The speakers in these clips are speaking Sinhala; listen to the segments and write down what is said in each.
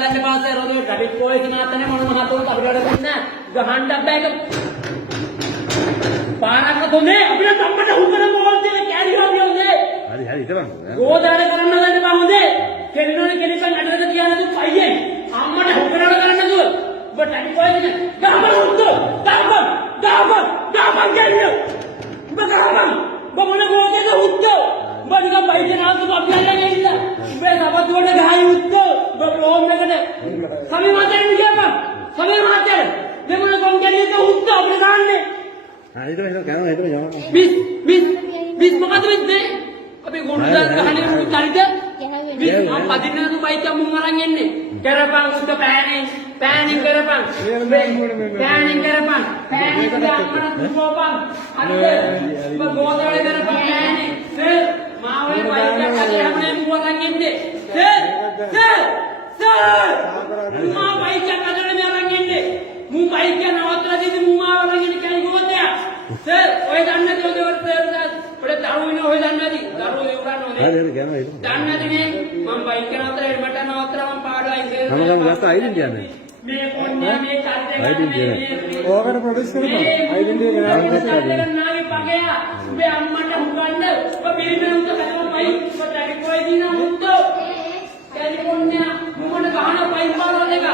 හදන්න පාසේ රෝගේ ගඩිත් පොයිස් නාතනේ මොන මහතුන් අපිට දෙන්න ගහන්න බෑක පාරක් දුන්නේ අපිට අම්මට හුඟන මොකද කැරියෝ දියෝනේ හරි හිටපන් ගෝදාන කරන්න ගන්න බා හොඳේ කෙලිනෝනේ කෙලිපන් අඩරද කියන්නේ තු අයියේ අම්මට හුඟනවල කරන්න දුව ඔබ ටැටි පොයිස් ගහපන් උත්තෝ ගහපන් කියන්නේ ඔබ ගහපන් ඔබ මොන ගෝදේද උත්තෝ ඔබ නිකන් බයිට නාතු අපියල්ලා ඉන්න ඔබ සබත් වල ගහයි උත්තෝ ඔබ රෝම් එකට සමේ මාතේ නියපන් සමේ මාතේ දෙමුණ කොන්කලියට උත්තෝ අපිට දාන්නේ හිටපන් කෑම හිටපන් යනවා bis මොකද වෙන්නේ අපි ගොඩදාන ගහන්නේ මොකද හරිද bis මම පදින්න නතු බයිට මුන් අරන් එන්නේ කරපන් උත්ත පෑනින් කරපන් පෑනින් කරපන් අම්මන තුපෝපන් හරිද ඔබ ගෝදාලේ කරපන් පෑනින් මාවල බයිට කඩේ හැමනේ මුන් අරන් එන්නේ සර් මම බයිට කඩේ මේ අරන් එන්නේ මුන් බයිට නවත්තලා දෙන්නේ මුන් ආවරන් එන්නේ කයි ගෝදයා සර් ඔය දන්නේ නැති ඔය ඔය දරුවෝ ඉන්න ඔය දන්නේ නැති දරුවෝ ඉවරන්න ඕනේ හරි කෑම හිටපන් දන්නේ නැති මේ මම බයික් කරන අතර මට නවත්තලා මම පාඩුවයි සර් මම ගම ගත්ත අයිඩෙන්ටි යන්නේ මේ කොන්නා මේ කල්දේ අයිඩෙන්ටි ඕකට ප්‍රොඩියුස් කරපන් අයිඩෙන්ටි එක නාගේ පගය ඔබේ අම්මට හුඟන්න ඔබ බීරණ උන්ට කලම පයි ඔබ ඩැඩි කොයි දින මුත්තෝ කැලිෆෝනියා මොකද ගහන පයි පාරවල් එක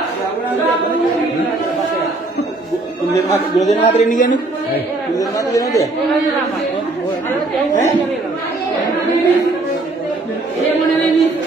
ගොඩ දෙනා අතර ඉන්නේ කියන්නේ ගොඩ දෙනා අතර වෙනවද ඒ මොන වෙන්නේ